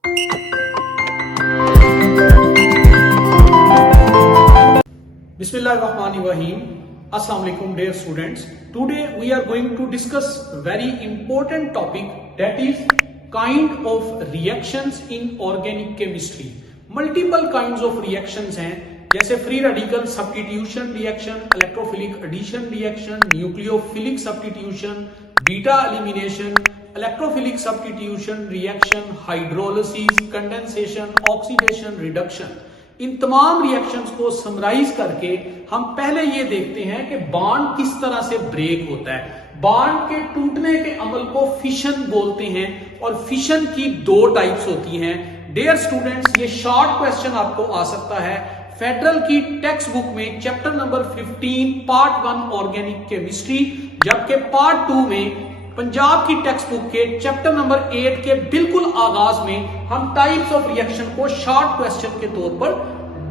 Bismillahirrahmanirrahim. Assalamu alaikum dear students. Today we are going to discuss very important topic, that is kind of reactions in organic chemistry. Multiple kinds of reactions हैं, जैसे free radical substitution reaction, electrophilic addition reaction, nucleophilic substitution, beta elimination, electrophilic substitution reaction, hydrolysis, condensation, oxidation, reduction. इन तमाम reactions को summarise करके हम पहले ये देखते हैं कि बॉन्ड किस तरह से ब्रेक होता है। बॉन्ड के टूटने के अमल को फिशन बोलते हैं और फिशन की दो टाइप्स होती हैं। डियर स्टूडेंट्स, ये शॉर्ट क्वेश्चन आपको आ सकता है फेडरल की टेक्स्ट बुक में chapter number 15 part 1 organic chemistry, जबकि पार्ट 2 में पंजाब की टेक्स्ट बुक के चैप्टर नंबर 8 के बिल्कुल आगाज में हम टाइप्स ऑफ रिएक्शन को शॉर्ट क्वेश्चन के तौर पर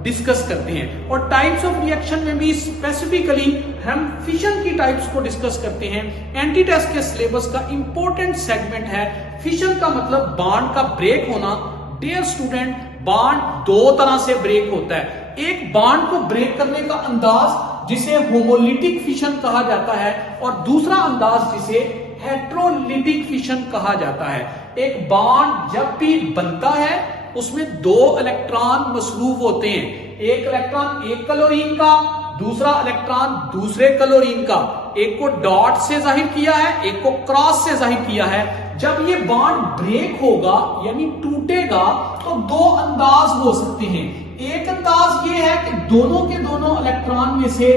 डिस्कस करते हैं। और टाइप्स ऑफ रिएक्शन में भी स्पेसिफिकली हम फिशन की टाइप्स को डिस्कस करते हैं। एंटी टेस्ट के सिलेबस का इंपॉर्टेंट सेगमेंट है फिशन का मतलब बॉन्ड का ब्रेक होना। डियर स्टूडेंट, बॉन्ड दो तरह से ब्रेक होता है। एक बॉन्ड को ब्रेक करने का अंदाज जिसे होमोलिटिक फिशन कहा जाता है और दूसरा अंदाज जिसे हेट्रोलिटिक फिशन कहा जाता है। एक बॉन्ड जब भी बनता है उसमें दो इलेक्ट्रॉन मसरूफ होते हैं, एक इलेक्ट्रॉन एक क्लोरीन का, दूसरा इलेक्ट्रॉन दूसरे क्लोरीन का। एक को डॉट से जाहिर किया है, एक को क्रॉस से जाहिर किया है। जब ये बॉन्ड ब्रेक होगा यानी टूटेगा तो दो अंदाज हो सकते हैं। एक अंदाज ये है कि दोनों के दोनों इलेक्ट्रॉन में से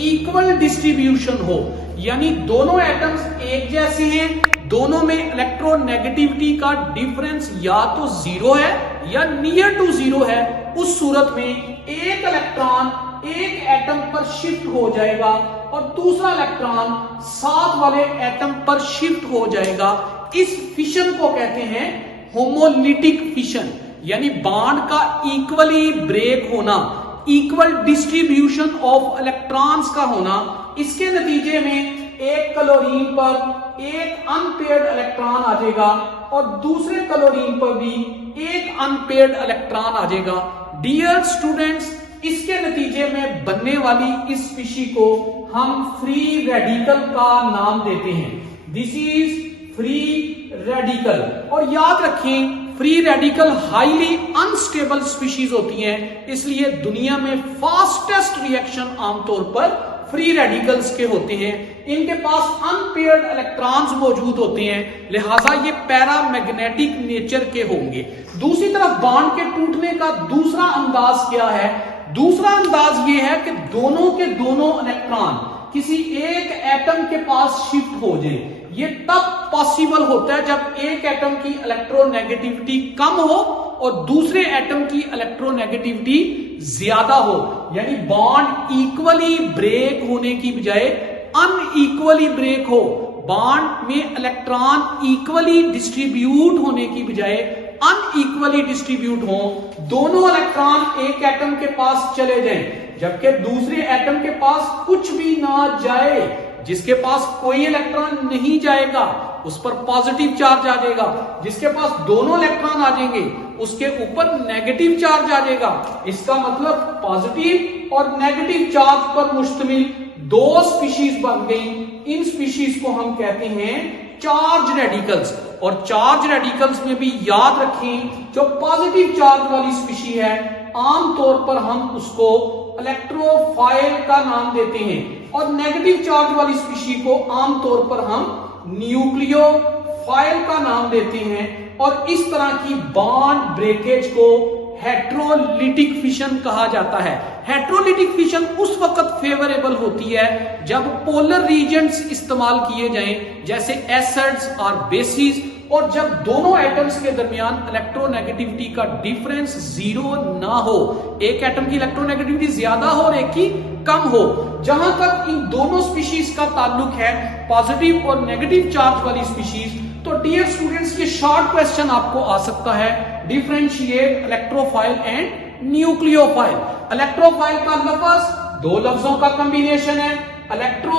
इक्वल डिस्ट्रीब्यूशन हो, यानी दोनों एटम्स एक जैसे हैं, दोनों में इलेक्ट्रोनेगेटिविटी का डिफरेंस या तो जीरो है या नियर टू जीरो है। उस सूरत में एक इलेक्ट्रॉन एक एटम पर शिफ्ट हो जाएगा और दूसरा इलेक्ट्रॉन साथ वाले एटम पर शिफ्ट हो जाएगा। इस फिशन को कहते हैं होमोलिटिक फिशन, यानी बॉन्ड का इक्वली ब्रेक होना, इक्वल डिस्ट्रीब्यूशन ऑफ इलेक्ट्रॉन्स का होना। इसके नतीजे में एक क्लोरीन पर एक अनपेयर्ड इलेक्ट्रॉन आ जाएगा और दूसरे क्लोरीन पर भी एक अनपेयर्ड इलेक्ट्रॉन आ जाएगा। डियर स्टूडेंट्स, इसके नतीजे में बनने वाली इस स्पीशी को हम फ्री रेडिकल का नाम देते हैं। This is free radical. और याद रखें, free radical highly unstable species होती हैं, इसलिए दुनिया में फास्टेस्ट रिएक्शन आमतौर पर फ्री रेडिकल्स के होते हैं। इनके पास अनपेयर्ड इलेक्ट्रॉन्स मौजूद होते हैं, लिहाजा ये पैरामैग्नेटिक नेचर के होंगे। दूसरी तरफ बॉन्ड के टूटने का दूसरा अंदाज क्या है? दूसरा अंदाज ये है कि दोनों के दोनों इलेक्ट्रॉन किसी एक एटम के पास शिफ्ट हो जाए। ये तब पॉसिबल होता है जब एक एटम की इलेक्ट्रोनेगेटिविटी कम हो और दूसरे एटम की इलेक्ट्रोनेगेटिविटी ज्यादा हो, यानी बॉन्ड इक्वली ब्रेक होने की बजाय अनइक्वली ब्रेक हो। बॉन्ड में इलेक्ट्रॉन इक्वली डिस्ट्रीब्यूट होने की बजाय अनइक्वली डिस्ट्रीब्यूट हो। दोनों इलेक्ट्रॉन एक एटम के पास चले जाएं, जबकि दूसरे एटम के पास कुछ भी ना जाए। जिसके पास कोई इलेक्ट्रॉन नहीं जाएगा उस पर पॉजिटिव चार्ज आ जाएगा, जिसके पास दोनों इलेक्ट्रॉन आ जाएंगे उसके ऊपर नेगेटिव चार्ज आ जाएगा। इसका मतलब पॉजिटिव और नेगेटिव चार्ज पर मुश्तमिल दो स्पीशीज बन गई। इन स्पीशीज को हम कहते हैं चार्ज रेडिकल्स। और चार्ज रेडिकल्स में भी याद रखें, जो पॉजिटिव चार्ज वाली स्पीशी है आमतौर पर हम उसको इलेक्ट्रोफाइल का नाम देते हैं और नेगेटिव चार्ज वाली स्पीशी को आमतौर पर हम न्यूक्लियोफाइल का नाम देते हैं। और इस तरह की बॉन्ड ब्रेकेज को हेट्रोलिटिक फिशन कहा जाता है। हेट्रोलिटिक फिशन उस वक्त फेवरेबल होती है जब पोलर रीजेंट्स इस्तेमाल किए जाएं, जैसे एसिड्स और बेसिस, और जब दोनों एटम्स के दरमियान इलेक्ट्रोनेगेटिविटी का डिफरेंस जीरो ना हो, एक एटम की इलेक्ट्रोनेगेटिविटी ज्यादा हो और एक की कम हो। जहां तक इन दोनों स्पीशीज का ताल्लुक है, पॉजिटिव और नेगेटिव चार्ज वाली स्पीशीज, तो डियर स्टूडेंट्स ये शॉर्ट क्वेश्चन आपको आ सकता है, differentiate electrophile and nucleophile. Electrophile का लफ्ज दो लफ्जों का कॉम्बिनेशन है, इलेक्ट्रो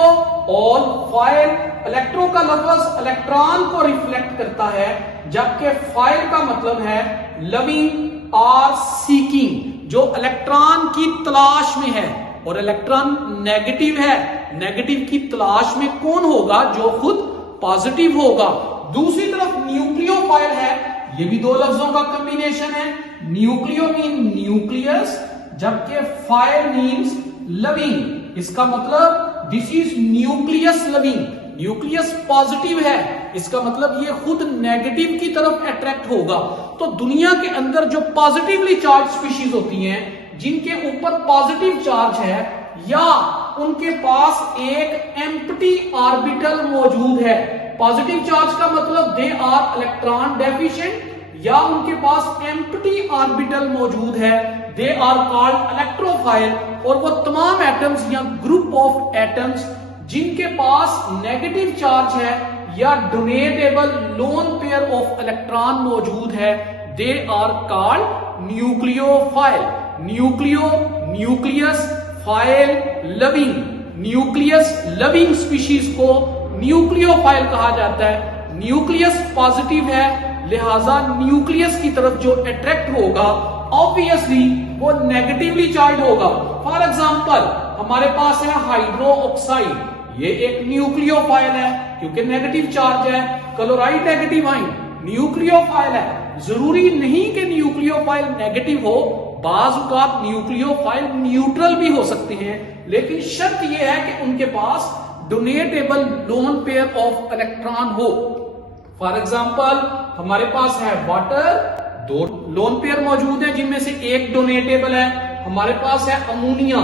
और फाइल इलेक्ट्रो का लफ्ज इलेक्ट्रॉन को रिफ्लेक्ट करता है, जबकि फाइल का मतलब है लविंग और सीकिंग, जो इलेक्ट्रॉन की तलाश में है। और इलेक्ट्रॉन नेगेटिव है, नेगेटिव की तलाश में कौन होगा? जो खुद पॉजिटिव होगा। दूसरी तरफ न्यूक्लियोफाइल है, ये भी दो लफ्जों का कॉम्बिनेशन है। न्यूक्लियो मीन न्यूक्लियस, जबकि फाइल मीन्स लविंग। इसका मतलब this is nucleus loving, nucleus positive है, इसका मतलब ये खुद नेगेटिव की तरफ अट्रैक्ट होगा। तो दुनिया के अंदर जो पॉजिटिवली चार्ज स्पीशीज होती हैं, जिनके ऊपर पॉजिटिव चार्ज है या उनके पास एक एम्प्टी ऑर्बिटल मौजूद है, पॉजिटिव चार्ज का मतलब दे आर इलेक्ट्रॉन डेफिशिएंट, या उनके पास एम्प्टी ऑर्बिटल मौजूद है, दे आर कॉल्ड इलेक्ट्रोफाइल। और वो तमाम एटम्स या ग्रुप ऑफ एटम्स जिनके पास नेगेटिव चार्ज है या donatable lone pair of electron मौजूद है, they are called nucleophile. Nucleo nucleus, phile loving, nucleus loving species को न्यूक्लियोफाइल कहा जाता है। न्यूक्लियस पॉजिटिव है, लिहाजा न्यूक्लियस की तरफ जो अट्रैक्ट होगा ऑब्वियसली वो नेगेटिवली चार्ज होगा। फॉर एग्जांपल हमारे पास है हाइड्रो ऑक्साइड, ये एक न्यूक्लियोफाइल है क्योंकि नेगेटिव चार्ज है। क्लोराइड नेगेटिव आयन न्यूक्लियोफाइल है। जरूरी नहीं कि न्यूक्लियोफाइल नेगेटिव हो, बाज औक़ात न्यूक्लियोफाइल न्यूट्रल भी हो सकते हैं, लेकिन शर्त यह है कि उनके पास डोनेटेबल लोन पेयर ऑफ इलेक्ट्रॉन हो। फॉर एग्जाम्पल हमारे पास है वाटर, दो लोन पेयर मौजूद है जिनमें से एक डोनेटेबल है। हमारे पास है अमोनिया,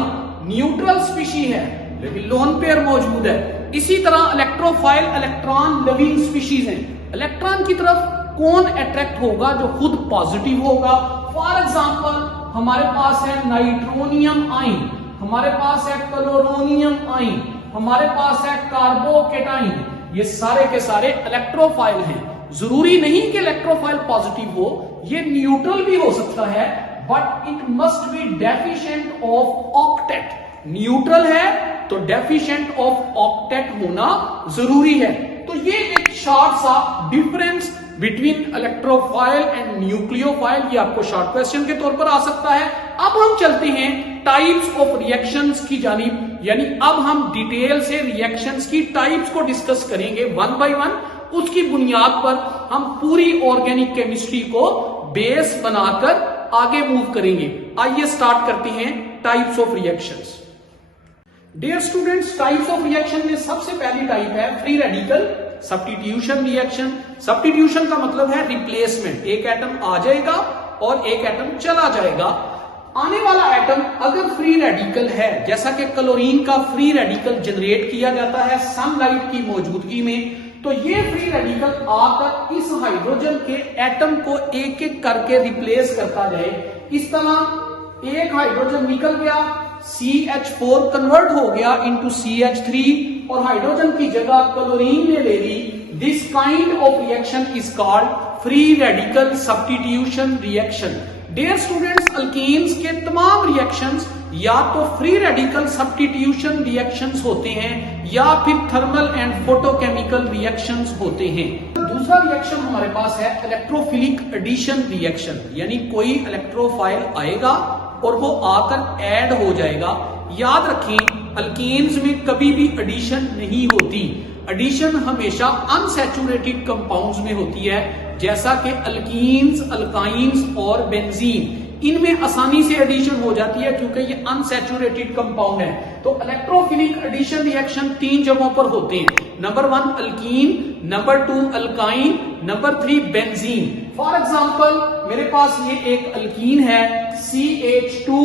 न्यूट्रल स्पीशी है लेकिन लोन पेयर मौजूद है। इसी तरह इलेक्ट्रोफाइल इलेक्ट्रॉन लविंग स्पीशीज हैं। इलेक्ट्रॉन की तरफ कौन अट्रैक्ट होगा? जो खुद पॉजिटिव होगा। फॉर एग्जाम्पल हमारे पास है नाइट्रोनियम आयन, हमारे पास है क्लोरोनियम आयन, हमारे पास है कार्बोकेटाइन, ये सारे के सारे इलेक्ट्रोफाइल हैं। जरूरी नहीं कि इलेक्ट्रोफाइल पॉजिटिव हो, ये न्यूट्रल भी हो सकता है, but it must be deficient of octet. Neutral है तो डेफिशिएंट ऑफ ऑक्टेट होना जरूरी है। तो ये एक शॉर्ट सा difference between electrophile and nucleophile, ये आपको शॉर्ट क्वेश्चन के तौर पर आ सकता है। अब हम चलते हैं टाइप्स ऑफ रिएक्शंस की जानिब, यानी अब हम डिटेल से रिएक्शंस की टाइप्स को डिस्कस करेंगे वन बाय वन। उसकी बुनियाद पर हम पूरी ऑर्गेनिक केमिस्ट्री को बेस बनाकर आगे मूव करेंगे। आइए स्टार्ट करते हैं types of reactions. Dear students, types of reaction में सबसे पहली टाइप है free radical substitution reaction. Substitution का मतलब है रिप्लेसमेंट, एक एटम आ जाएगा और एक एटम चला जाएगा। आने वाला एटम अगर फ्री रेडिकल है, जैसा कि क्लोरीन का फ्री रेडिकल जनरेट किया जाता है सनलाइट की मौजूदगी में, तो ये फ्री रेडिकल आकर इस हाइड्रोजन के एटम को एक एक करके रिप्लेस करता जाए। इस तरह एक हाइड्रोजन निकल गया, CH4 कन्वर्ट हो गया इनटू CH3 और हाइड्रोजन की जगह क्लोरीन ने ले ली। This kind of reaction is called free radical substitution reaction. Dear students, alkenes के तमाम रिएक्शंस या तो फ्री रेडिकल सब्स्टिट्यूशन रिएक्शंस होते हैं या फिर थर्मल एंड फोटोकेमिकल रिएक्शंस होते हैं। दूसरा रिएक्शन हमारे पास है इलेक्ट्रोफिलिक एडिशन रिएक्शन, यानी कोई इलेक्ट्रोफाइल आएगा और वो आकर ऐड हो जाएगा। याद रखें, अल्कीन्स में कभी भी एडिशन नहीं होती। एडिशन हमेशा अनसैचुरेटेड कंपाउंड्स में होती है, जैसा कि अल्कीन्स, अल्काइंस और बेंजीन, इनमें आसानी से एडिशन हो जाती है क्योंकि ये अनसैचुरेटेड कंपाउंड है। तो इलेक्ट्रोफिलिक एडिशन रिएक्शन 3 जगहों पर होते हैं। Number 1 alkyne, number 2 alkyne, number 3 benzene. For example मेरे पास ये एक अल्कीन है CH2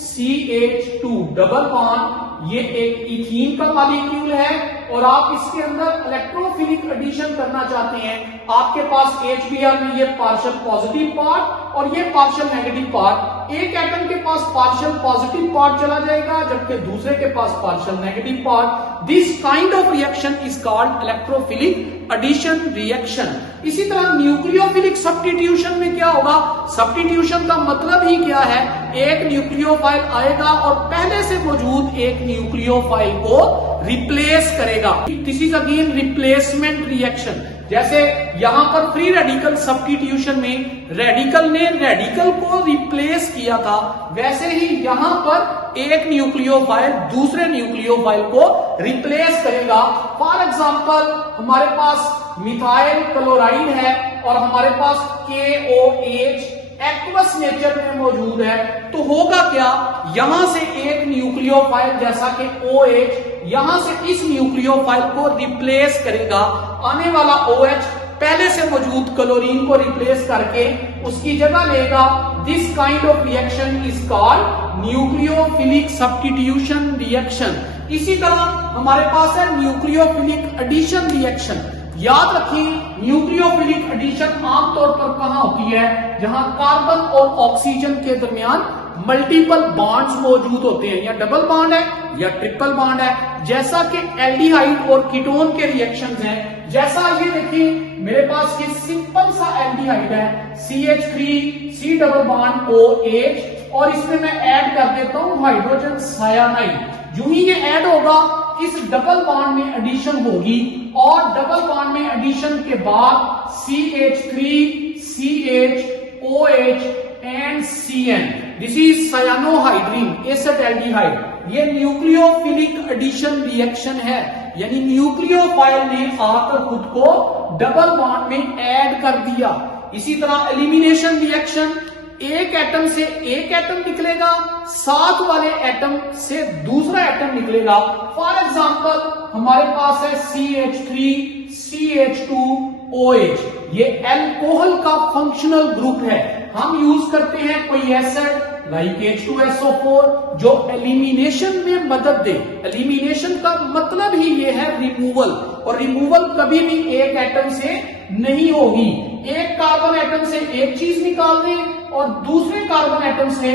CH2 डबल बॉन्ड, ये एक इथीन का मॉलिक्यूल है और आप इसके अंदर इलेक्ट्रोफिलिक एडिशन करना चाहते हैं। आपके पास HBr में ये पार्शियल पॉजिटिव पार्ट और ये पार्शियल नेगेटिव पार्ट, एक एटम के पास पार्शियल पॉजिटिव पार्ट चला जाएगा जबकि दूसरे के पास partial negative part. This kind of reaction is called electrophilic addition reaction. इसी तरह न्यूक्लियोफिलिक सब्स्टिट्यूशन में क्या होगा, सब्स्टिट्यूशन का मतलब ही क्या है, एक न्यूक्लियोफाइल आएगा और पहले से मौजूद एक न्यूक्लियोफाइल को रिप्लेस करेगा। This is again replacement reaction. जैसे यहां पर फ्री रेडिकल सब्स्टिट्यूशन में रेडिकल ने रेडिकल को रिप्लेस किया था, वैसे ही यहां पर एक न्यूक्लियोफाइल दूसरे न्यूक्लियोफाइल को रिप्लेस करेगा। फॉर एग्जांपल हमारे पास मिथाइल क्लोराइड है और हमारे पास KOH एक्वस नेचर में मौजूद है, तो होगा क्या, यहां से एक न्यूक्लियोफाइल जैसा कि OH यहां से इस न्यूक्लियोफाइल को रिप्लेस करेगा। आने वाला OH पहले से मौजूद क्लोरीन को रिप्लेस करके उसकी जगह लेगा। This kind of reaction is called nucleophilic substitution reaction. इसी तरह हमारे पास है न्यूक्लियोफिलिक एडिशन रिएक्शन। याद रखिए न्यूक्लियोफिलिक एडिशन आमतौर पर कहां होती है, जहां कार्बन और ऑक्सीजन के दरमियान मल्टीपल बॉन्ड्स मौजूद होते हैं, या डबल बॉन्ड है या ट्रिपल बॉन्ड है, जैसा कि एल्डिहाइड और कीटोन के रिएक्शंस हैं। जैसा ये देखिए मेरे पास ये सिंपल सा एल्डिहाइड है CH3 डबल बॉन्ड OH, और इसमें मैं ऐड कर देता हूं हाइड्रोजन सायानाइड। यूं ही ये ऐड होगा, इस डबल बॉन्ड में एडिशन होगी और डबल बॉन्ड में एडिशन के बाद CH3 CH OH and CN, this is cyanohydrin acetaldehyde. ये न्यूक्लियोफिलिक एडिशन रिएक्शन है, यानी न्यूक्लियोफाइल ने आकर खुद को डबल बॉन्ड में ऐड कर दिया। इसी तरह एलिमिनेशन रिएक्शन, एक एटम से एक एटम निकलेगा, साथ वाले एटम से दूसरा एटम निकलेगा। फॉर एग्जांपल हमारे पास है CH3 CH2 OH, ये अल्कोहल का फंक्शनल ग्रुप है। हम यूज करते हैं कोई एसिड लाइक H2SO4 जो एलिमिनेशन में मदद दे। एलिमिनेशन का मतलब ही ये है रिमूवल, और रिमूवल कभी भी एक एटम से नहीं होगी। एक कार्बन एटम से एक चीज निकाल दें और दूसरे कार्बन एटम से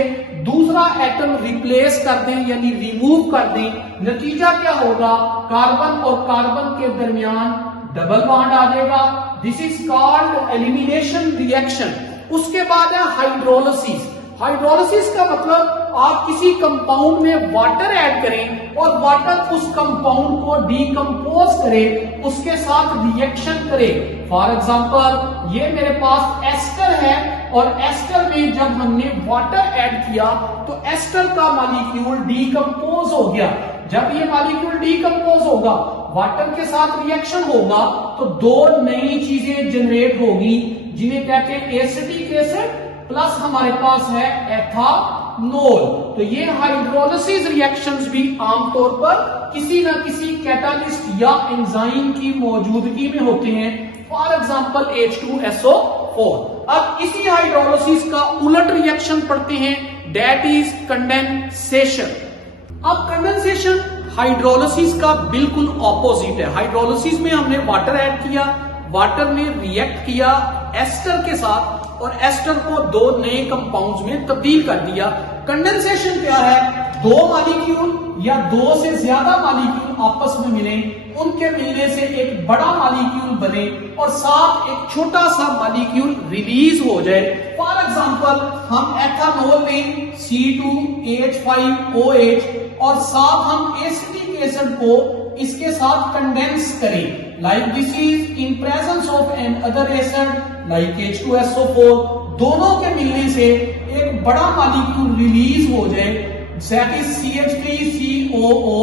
दूसरा एटम रिप्लेस कर दें, यानी रिमूव कर दें, नतीजा क्या होगा, कार्बन और कार्बन के दरमियान डबल बॉन्ड आ जाएगा। This is called elimination reaction. उसके बाद है हाइड्रोलिसिस। हाइड्रोलिसिस का मतलब आप किसी कंपाउंड में वाटर ऐड करें और वाटर उस कंपाउंड को डीकंपोज करे, उसके साथ रिएक्शन करे। फॉर एग्जांपल ये मेरे पास एस्टर है और एस्टर में जब हमने वाटर ऐड किया तो एस्टर का मॉलिक्यूल डीकंपोज हो गया। जब ये मॉलिक्यूल डीकंपोज होगा, वाटर के साथ रिएक्शन होगा, तो दो नई चीजें जनरेट होगी जिन्हें कहते हैं एसिटिक एसिड प्लस हमारे पास है एथानोल। तो ये हाइड्रोलिसिस रिएक्शंस भी आमतौर पर किसी न किसी कैटालिस्ट या एंजाइम की मौजूदगी में होते हैं। For example H2SO4। अब इसी हाइड्रोलिसिस का उलट रिएक्शन पढ़ते हैं, दैट इज कंडेंसेशन। अब कंडेंसेशन हाइड्रोलिसिस का बिल्कुल ऑपोजिट है। हाइड्रोलिसिस में हमने वाटर ऐड किया, वाटर ने रिएक्ट किया एस्टर के साथ और एस्टर को दो नए कंपाउंड्स में तब्दील कर दिया। कंडेंसेशन क्या है, दो मॉलिक्यूल या दो से ज्यादा मॉलिक्यूल आपस में मिले, उनके मिलने से एक बड़ा मॉलिक्यूल बने और साथ एक छोटा सा मॉलिक्यूल रिलीज हो जाए। फॉर एग्जांपल हम एथानोल में C2H5OH और साथ हम एसिटिक एसिड को इसके साथ कंडेंस करें, like this is in presence of an other acid like H2SO4। दोनों के मिलने से एक बड़ा मॉलिक्यूल रिलीज हो जाए, दैट इज CH3COO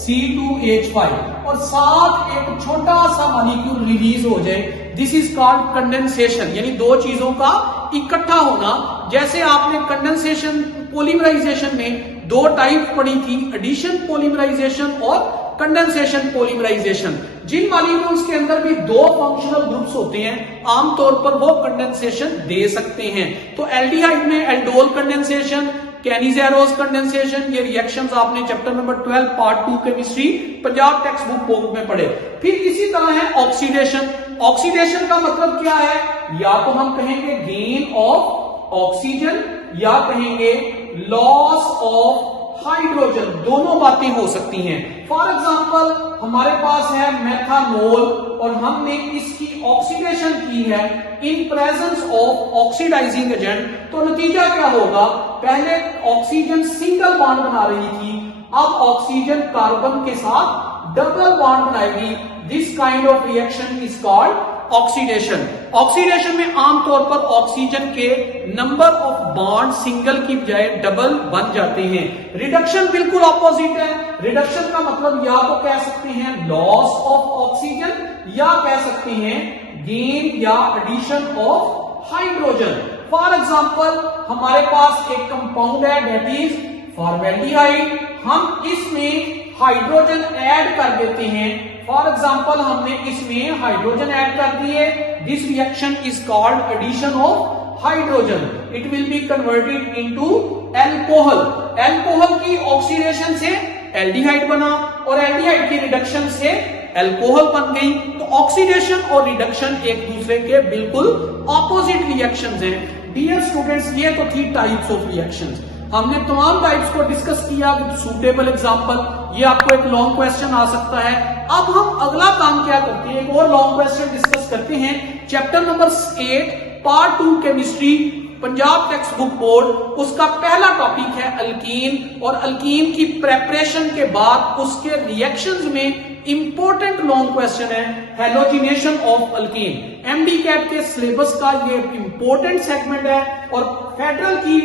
C2H5 और साथ एक छोटा सा मॉलिक्यूल रिलीज हो जाए। दिस इज कॉल्ड कंडेंसेशन, यानी दो चीजों का इकट्ठा होना। जैसे आपने कंडेंसेशन पॉलीमराइजेशन में दो टाइप पढ़ी थी, एडिशन पॉलीमराइजेशन और कंडेंसेशन पॉलीमराइजेशन। जिन मॉलिक्यूल्स के अंदर भी दो फंक्शनल ग्रुप्स होते हैं आमतौर पर वो कंडेंसेशन दे सकते हैं। तो एल्डिहाइड में एल्डोल कंडेंसेशन, कैनिजेरोस कंडेंसेशन, ये रिएक्शंस आपने chapter number 12 part 2 chemistry Punjab text book में पढ़े। फिर इसी तरह है ऑक्सीडेशन। ऑक्सीडेशन का मतलब क्या है, या तो हम कहेंगे गेन ऑफ ऑक्सीजन या कहेंगे लॉस ऑफ हाइड्रोजन, दोनों बातें हो सकती हैं। फॉर एग्जांपल हमारे पास है मेथानॉल और हमने इसकी ऑक्सीडेशन की है in presence of oxidising agent, तो नतीजा क्या होगा, पहले ऑक्सीजन सिंगल बॉन्ड बना रही थी, अब ऑक्सीजन कार्बन के साथ डबल बॉन्ड बनाएगी। This kind of reaction is called oxidation. Oxidation में आमतौर पर ऑक्सीजन के नंबर ऑफ बॉन्ड सिंगल की बजाय डबल बन जाते हैं। रिडक्शन बिल्कुल ऑपोजिट है। रिडक्शन का मतलब या तो कह सकते हैं लॉस ऑफ ऑक्सीजन या कह सकते हैं गेन या addition of hydrogen. For example हमारे पास एक कंपाउंड है दैट इज फॉर्मेल्डिहाइड, हम इसमें हाइड्रोजन ऐड कर देते हैं। फॉर एग्जाम्पल हमने इसमें हाइड्रोजन ऐड कर दिए, this reaction is called addition of hydrogen. It will be converted into alcohol. Alcohol की ऑक्सीडेशन से एल्डिहाइड बना और एल्डिहाइड की रिडक्शन से एल्कोहल बन गई। तो ऑक्सीडेशन और रिडक्शन एक दूसरे के बिल्कुल ऑपोजिट रिएक्शंस हैं। डियर स्टूडेंट्स, ये तो थी टाइप्स ऑफ रिएक्शंस। हमने तमाम टाइप्स को डिस्कस किया विद सूटेबल एग्जांपल। ये आपको एक लॉन्ग क्वेश्चन आ सकता है। अब हम अगला काम क्या करते हैं, एक और लॉन्ग क्वेश्चन डिस्कस करते हैं। Chapter number 8 part 2 chemistry, Punjab text book board, उसका पहला टॉपिक है अल्कीन, और अल्कीन की प्रेपरेशन के बाद उसके रिएक्शंस में इंपॉर्टेंट लॉन्ग क्वेश्चन है halogenation of alkene. MD CAT के सिलेबस का ये इंपॉर्टेंट सेगमेंट है। और फेडरल की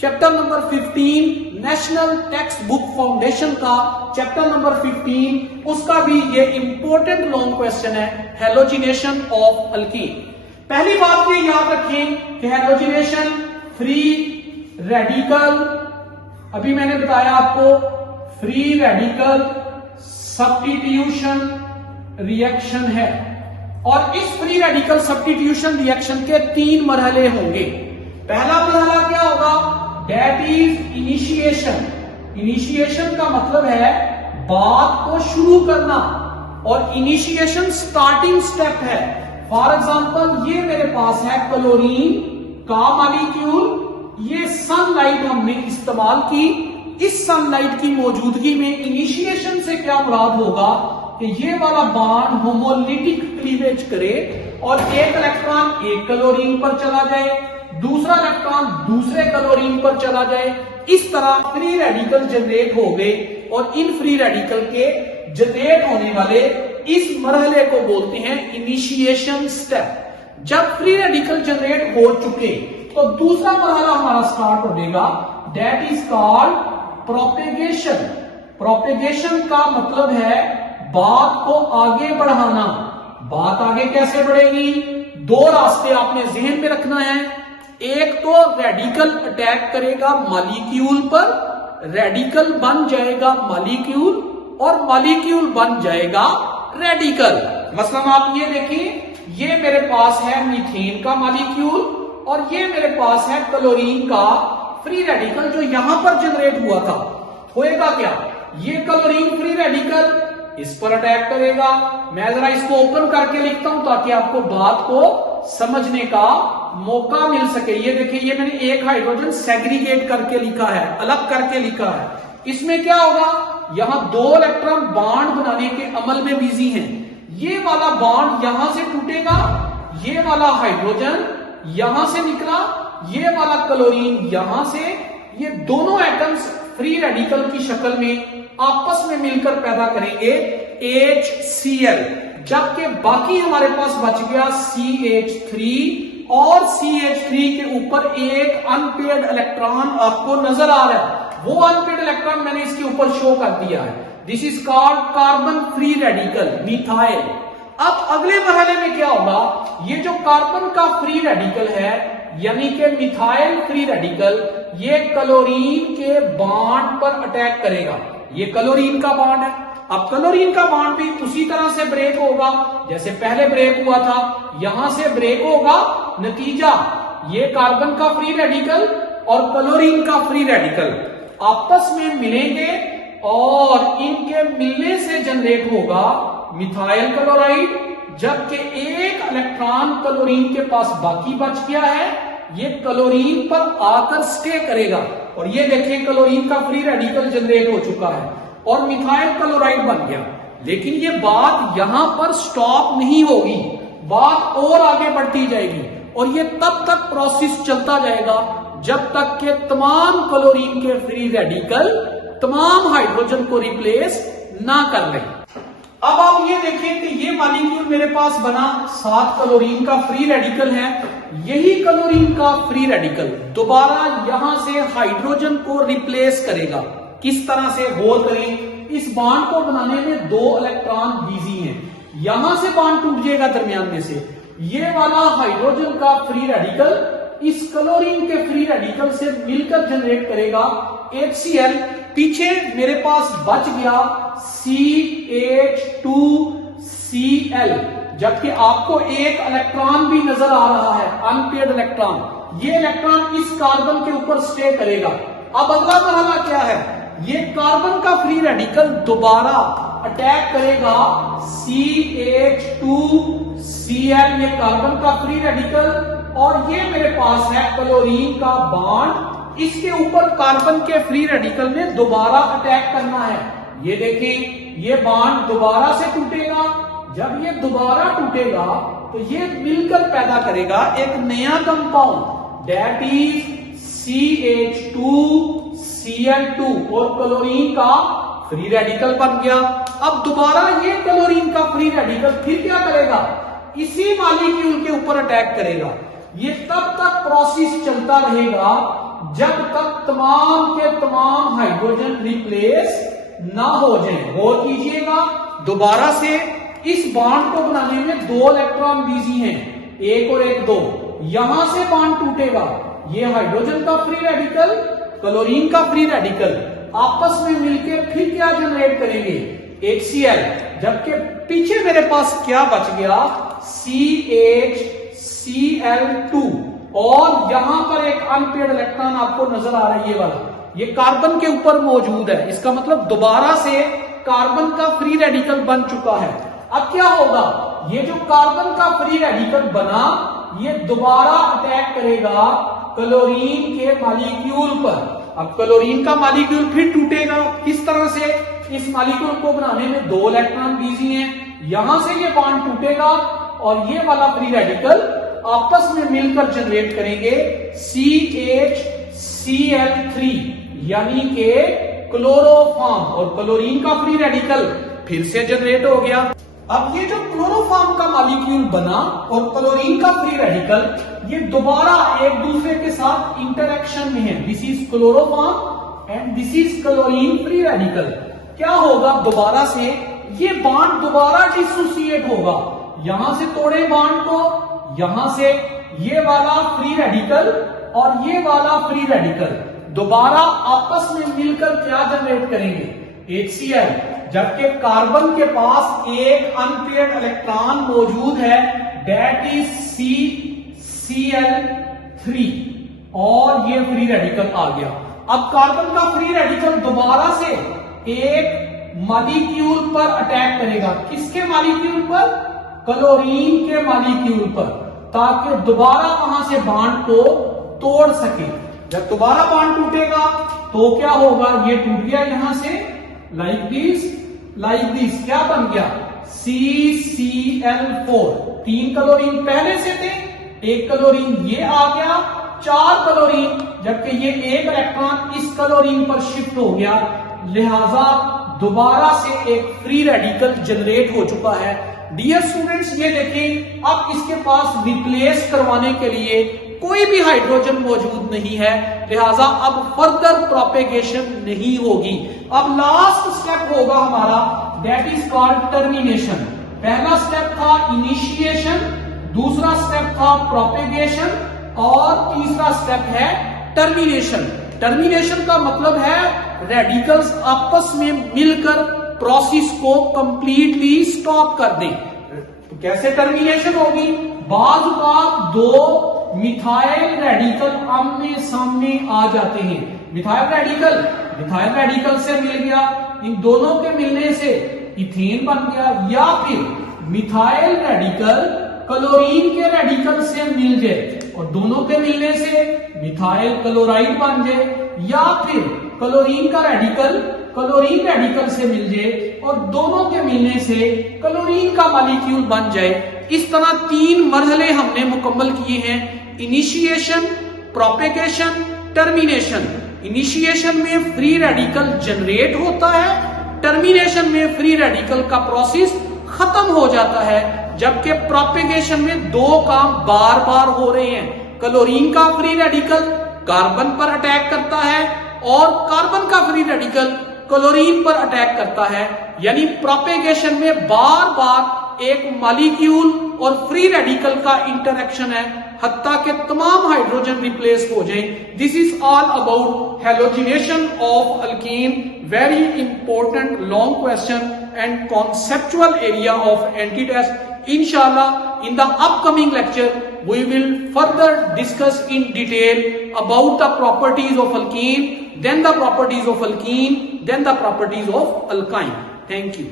chapter number 15 national textbook foundation का चैप्टर नंबर 15, उसका भी ये इंपॉर्टेंट लॉन्ग क्वेश्चन है हैलोजिनेशन ऑफ अल्कीन। पहली बात ये याद रखें कि हैलोजिनेशन फ्री रेडिकल, अभी मैंने बताया आपको फ्री रेडिकल सब्स्टिट्यूशन रिएक्शन है, और इस फ्री रेडिकल सब्स्टिट्यूशन रिएक्शन के 3 मरहले होंगे। पहला मरहला क्या होगा, दैट इज इनिशिएशन। इनिशिएशन का मतलब है बात को शुरू करना, और इनिशिएशन स्टार्टिंग स्टेप है। फॉर एग्जांपल ये मेरे पास है क्लोरीन का मॉलिक्यूल, ये सनलाइट हमने इस्तेमाल की। इस सनलाइट की मौजूदगी में इनिशिएशन से क्या मुराद होगा कि ये वाला बॉन्ड होमोलिटिक क्लीवेज करे और एक इलेक्ट्रॉन एक क्लोरीन पर चला जाए, दूसरा इलेक्ट्रॉन दूसरे क्लोरीन पर चला जाए। इस तरह फ्री रेडिकल जनरेट हो गए, और इन फ्री रेडिकल के जनरेट होने वाले इस मरहले को बोलते हैं इनिशिएशन स्टेप। जब फ्री रेडिकल जनरेट हो चुके तो दूसरा मरहला हमारा स्टार्ट हो जाएगा, that is called propagation. Propagation का मतलब है बात को आगे बढ़ाना। बात आगे कैसे बढ़ेगी, 2 रास्ते आपने जहन में रखना है। एक तो रेडिकल अटैक करेगा मॉलिक्यूल पर, रेडिकल बन जाएगा मॉलिक्यूल, और मॉलिक्यूल बन जाएगा रेडिकल। मसलन आप ये देखिए, ये मेरे पास है मीथेन का मॉलिक्यूल और ये मेरे पास है क्लोरीन का फ्री रेडिकल जो यहां पर जनरेट हुआ था। होएगा क्या, ये क्लोरीन फ्री रेडिकल इस पर अटैक करेगा। मैं जरा इसको ओपन करके लिखता हूं ताकि आपको बात को समझने का मौका मिल सके। ये देखिए, ये मैंने एक हाइड्रोजन सेग्रीगेट करके लिखा है, अलग करके लिखा है। इसमें क्या होगा, यहां 2 इलेक्ट्रॉन बॉन्ड बनाने के अमल में बिजी हैं। ये वाला बॉन्ड यहां से टूटेगा, ये वाला हाइड्रोजन यहां से निकला, ये वाला क्लोरीन यहां से, ये दोनों एटम्स फ्री रेडिकल की शक्ल में आपस में मिलकर पैदा करेंगे HCl, जबकि बाकी हमारे पास बच गया CH3, और CH3 के ऊपर एक अनपेयर्ड इलेक्ट्रॉन आपको नजर आ रहा है। वो अनपेयर्ड इलेक्ट्रॉन मैंने इसके ऊपर शो कर दिया है। This is called carbon free radical methyl. अब अगले मरहले में क्या होगा, ये जो कार्बन का फ्री रेडिकल है यानी कि मिथाइल फ्री रेडिकल, ये क्लोरीन के बॉन्ड पर अटैक करेगा। ये क्लोरीन का बॉन्ड है। अब क्लोरीन का बॉन्ड भी उसी तरह से ब्रेक होगा जैसे पहले ब्रेक हुआ था, यहां से ब्रेक होगा। नतीजा, ये कार्बन का फ्री रेडिकल और क्लोरीन का फ्री रेडिकल आपस में मिलेंगे और इनके मिलने से जनरेट होगा मिथाइल क्लोराइड, जबकि एक इलेक्ट्रॉन क्लोरीन के पास बाकी बच गया है, ये क्लोरीन पर आकर स्टे करेगा। और ये देखें क्लोरीन का फ्री रेडिकल जनरेट हो चुका है और मिथाइल क्लोराइड बन गया। लेकिन ये बात यहां पर स्टॉप नहीं होगी, बात और आगे बढ़ती जाएगी और ये तब तक प्रोसेस चलता जाएगा जब तक के तमाम क्लोरीन के फ्री रेडिकल तमाम हाइड्रोजन को रिप्लेस ना कर ले। अब आप ये देखें कि ये मॉलिक्यूल मेरे पास बना, 7 क्लोरीन का फ्री रेडिकल है, यही क्लोरीन का फ्री रेडिकल दोबारा यहां से हाइड्रोजन को रिप्लेस करेगा। किस तरह से, गौर करें, इस बॉन्ड को बनाने में 2 इलेक्ट्रॉन बिजी हैं, यहां से बॉन्ड टूट जाएगा दरमियान में से, ये वाला हाइड्रोजन का फ्री रेडिकल इस क्लोरीन के फ्री रेडिकल से मिलकर जनरेट करेगा HCl। पीछे मेरे पास बच गया CH2Cl, जबकि आपको एक इलेक्ट्रॉन भी नजर आ रहा है, अनपेयर्ड इलेक्ट्रॉन। ये इलेक्ट्रॉन इस कार्बन के ऊपर स्टे करेगा। अब अगला मरहला क्या है, ये कार्बन का फ्री रेडिकल दोबारा अटैक करेगा CH2Cl, ये कार्बन का फ्री रेडिकल, और ये मेरे पास है क्लोरीन का बॉन्ड, इसके ऊपर कार्बन के फ्री रेडिकल ने दोबारा अटैक करना है। ये देखें, ये बॉन्ड दोबारा से टूटेगा, जब ये दोबारा टूटेगा तो ये मिलकर पैदा करेगा एक नया कंपाउंड, दैट इज CH2Cl2, और क्लोरीन का फ्री रेडिकल बन गया। अब दोबारा ये क्लोरीन का फ्री रेडिकल फिर क्या करेगा, इसी मॉलिक्यूल के ऊपर अटैक करेगा। ये तब तक प्रोसेस चलता रहेगा जब तक तमाम के तमाम हाइड्रोजन रिप्लेस ना हो जाए। गौर कीजिएगा, दोबारा से इस बॉन्ड को बनाने में 2 इलेक्ट्रॉन बिजी हैं, 1 और 1 2, यहां से बॉन्ड टूटेगा, ये हाइड्रोजन का फ्री रेडिकल क्लोरीन का फ्री रेडिकल आपस में मिलकर फिर क्या जनरेट करेंगे, HCl, जबकि पीछे मेरे पास क्या बच गया, CH2Cl2, और यहां पर एक अनपेयर्ड इलेक्ट्रॉन आपको नजर आ रहा है, ये वाला, ये कार्बन के ऊपर मौजूद है। इसका मतलब दोबारा से कार्बन का फ्री रेडिकल बन चुका है। अब क्या होगा, ये जो कार्बन का फ्री रेडिकल बना, ये दोबारा अटैक करेगा क्लोरीन के मॉलिक्यूल पर। अब क्लोरीन का मॉलिक्यूल फिर टूटेगा, किस तरह से, इस मॉलिक्यूल को बनाने में 2 इलेक्ट्रॉन बिजी हैं, यहां से ये बॉन्ड टूटेगा और ये वाला फ्री रेडिकल आपस में मिलकर जनरेट करेंगे CHCl3, यानी कि क्लोरोफॉर्म, और क्लोरीन का फ्री रेडिकल फिर से जनरेट हो गया। अब ये जो क्लोरोफॉर्म का मॉलिक्यूल बना और क्लोरीन का फ्री रेडिकल, ये दोबारा एक दूसरे के साथ इंटरेक्शन में है। This is chloroform and this is chlorine free radical. क्या होगा, दोबारा से ये बॉन्ड दोबारा डिसोसिएट होगा, यहां से तोड़े बॉन्ड को, यहां से ये वाला फ्री रेडिकल और ये वाला फ्री रेडिकल दोबारा आपस में मिलकर क्या जनरेट करेंगे, HCl, जबकि कार्बन के पास एक अनपेयर्ड इलेक्ट्रॉन मौजूद है, दैट इज CCl3, और ये फ्री रेडिकल आ गया। अब कार्बन का फ्री रेडिकल दोबारा से एक मॉलिक्यूल पर अटैक करेगा, किसके मॉलिक्यूल पर, क्लोरीन के मॉलिक्यूल पर, ताकि दोबारा वहां से बॉन्ड को तोड़ सके। जब दोबारा बॉन्ड टूटेगा तो क्या होगा, ये टूट गया यहां से, लाइक दिस, क्या बन गया, CCl4, 3 क्लोरीन पहले से थे, 1 क्लोरीन ये आ गया, 4 क्लोरीन, जबकि ये 1 इलेक्ट्रॉन इस क्लोरीन पर शिफ्ट हो गया, लिहाजा दोबारा से एक फ्री रेडिकल जनरेट हो चुका है। डियर स्टूडेंट्स, ये देखें, अब इसके पास रिप्लेस करवाने के लिए कोई भी हाइड्रोजन मौजूद नहीं है, लिहाजा अब फर्दर प्रोपेगेशन नहीं होगी। अब लास्ट स्टेप होगा हमारा, दैट इज कॉल्ड टर्मिनेशन। पहला स्टेप था इनिशिएशन, दूसरा स्टेप था प्रोपेगेशन, और तीसरा स्टेप है टर्मिनेशन। टर्मिनेशन का मतलब है रेडिकल्स आपस में मिलकर प्रोसेस को कंप्लीटली स्टॉप कर दें। तो कैसे टर्मिनेशन होगी, बाज का 2 मिथाइल रेडिकल आमने सामने आ जाते हैं, मिथाइल रेडिकल से मिल गया, इन दोनों के मिलने से इथेन बन गया, या फिर मिथाइल रेडिकल क्लोरीन के रेडिकल से मिल जाए और दोनों के मिलने से मिथाइल क्लोराइड बन जाए, या फिर क्लोरीन का रेडिकल क्लोरीन रेडिकल से मिल जाए और दोनों के मिलने से क्लोरीन का मॉलिक्यूल बन जाए। इस तरह 3 मरहले हमने मुकम्मल किए हैं, इनिशिएशन, प्रोपेगेशन, टर्मिनेशन। इनिशिएशन में फ्री रेडिकल जनरेट होता है, टर्मिनेशन में फ्री रेडिकल का प्रोसेस खत्म हो जाता है, जबकि प्रोपेगेशन में 2 काम बार बार हो रहे हैं। क्लोरीन का फ्री रेडिकल कार्बन पर अटैक करता है और कार्बन का फ्री रेडिकल क्लोरीन पर अटैक करता है, यानी प्रोपेगेशन में बार बार एक मॉलिक्यूल और फ्री रेडिकल का इंटरेक्शन है, हत्ता के तमाम हाइड्रोजन रिप्लेस हो जाएं। This is all about halogenation of alkyne, very important long question and conceptual area of anti-test. Inshallah, in the upcoming lecture, we will further discuss in detail about the properties of alkene, then the properties of alkene, then the properties of alkyne. Thank you.